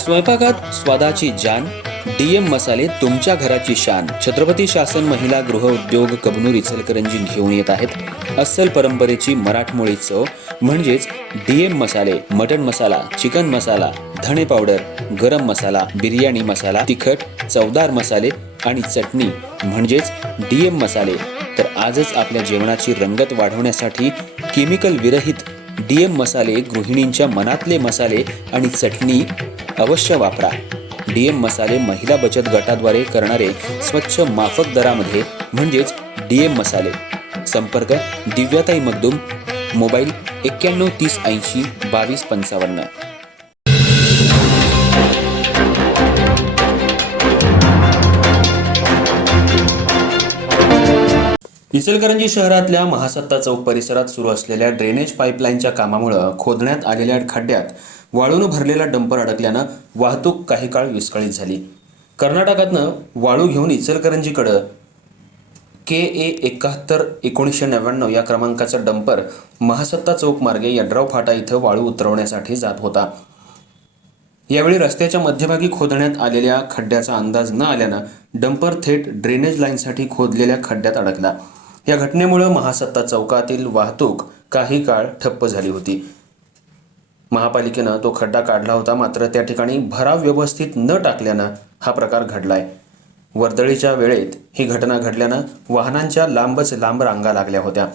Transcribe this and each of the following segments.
स्वयंपाकात स्वादाची जान, डीएम मसाले तुमच्या घराची शान. छत्रपती शासन महिला गृह उद्योग कबनूर इचलकरंजी घेऊन येत आहेत अस्सल परंपरेची मराठमोळी चव म्हणजेच डीएम मसाले. मटन मसाला, चिकन मसाला, धणे पावडर, गरम मसाला, बिर्याणी मसाला, तिखट चवदार मसाले आणि चटणी म्हणजेच डीएम मसाले. तर आजच आपल्या जेवणाची रंगत वाढवण्यासाठी केमिकल विरहित डीएम मसाले, गृहिणींच्या मनातले मसाले आणि चटणी अवश्य वापरा. डीएम मसाले महिला बचत गटाद्वारे करणारे स्वच्छ माफक दरामध्ये म्हणजेच डीएम मसाले. संपर्क दिव्याताई मगदूम, मोबाईल 91 30 80 22 55. इचलकरंजी शहरातल्या महासत्ता चौक परिसरात सुरू असलेल्या ड्रेनेज पाईपलाईनच्या कामामुळे खोदण्यात आलेल्या खड्ड्यात वाळूनं भरलेला डंपर अडकल्यानं वाहतूक काही काळ विस्कळीत झाली. कर्नाटकातनं वाळू घेऊन इचलकरंजीकडे KA 71 1999 या क्रमांकाचा डंपर महासत्ता चौक मार्गे यड्राव फाटा इथं वाळू उतरवण्यासाठी जात होता. यावेळी रस्त्याच्या मध्यभागी खोदण्यात आलेल्या खड्ड्याचा अंदाज न आल्यानं डंपर थेट ड्रेनेज लाईनसाठी खोदलेल्या खड्ड्यात अडकला. या घटनेमुळे महासत्ता चौकातील वाहतूक काही काळ ठप्प झाली होती. महापालिकेनं तो खड्डा काढला होता, मात्र त्या ठिकाणी भराव व्यवस्थित न टाकल्यानं हा प्रकार घडलाय. वर्दळीच्या वेळेत ही घटना घडल्यानं वाहनांच्या लांबच लांब रांगा लागल्या होत्या.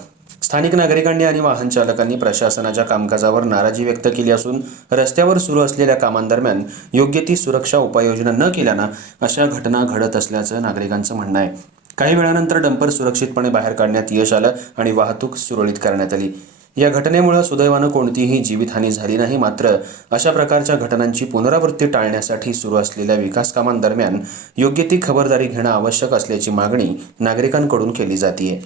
स्थानिक नागरिकांनी आणि वाहन चालकांनी प्रशासनाच्या कामकाजावर नाराजी व्यक्त केली असून रस्त्यावर सुरू असलेल्या कामांदरम्यान योग्य ती सुरक्षा उपाययोजना न केल्यानं अशा घटना घडत असल्याचं नागरिकांचं म्हणणं आहे. काही वेळानंतर डंपर सुरक्षितपणे बाहेर काढण्यात यश आलं आणि वाहतूक सुरळीत करण्यात आली. या घटनेमुळे सुदैवानं कोणतीही जीवितहानी झाली नाही. मात्र अशा प्रकारच्या घटनांची पुनरावृत्ती टाळण्यासाठी सुरू असलेल्या विकास कामांदरम्यान योग्य ती खबरदारी घेणं आवश्यक असल्याची मागणी नागरिकांकडून केली जाते.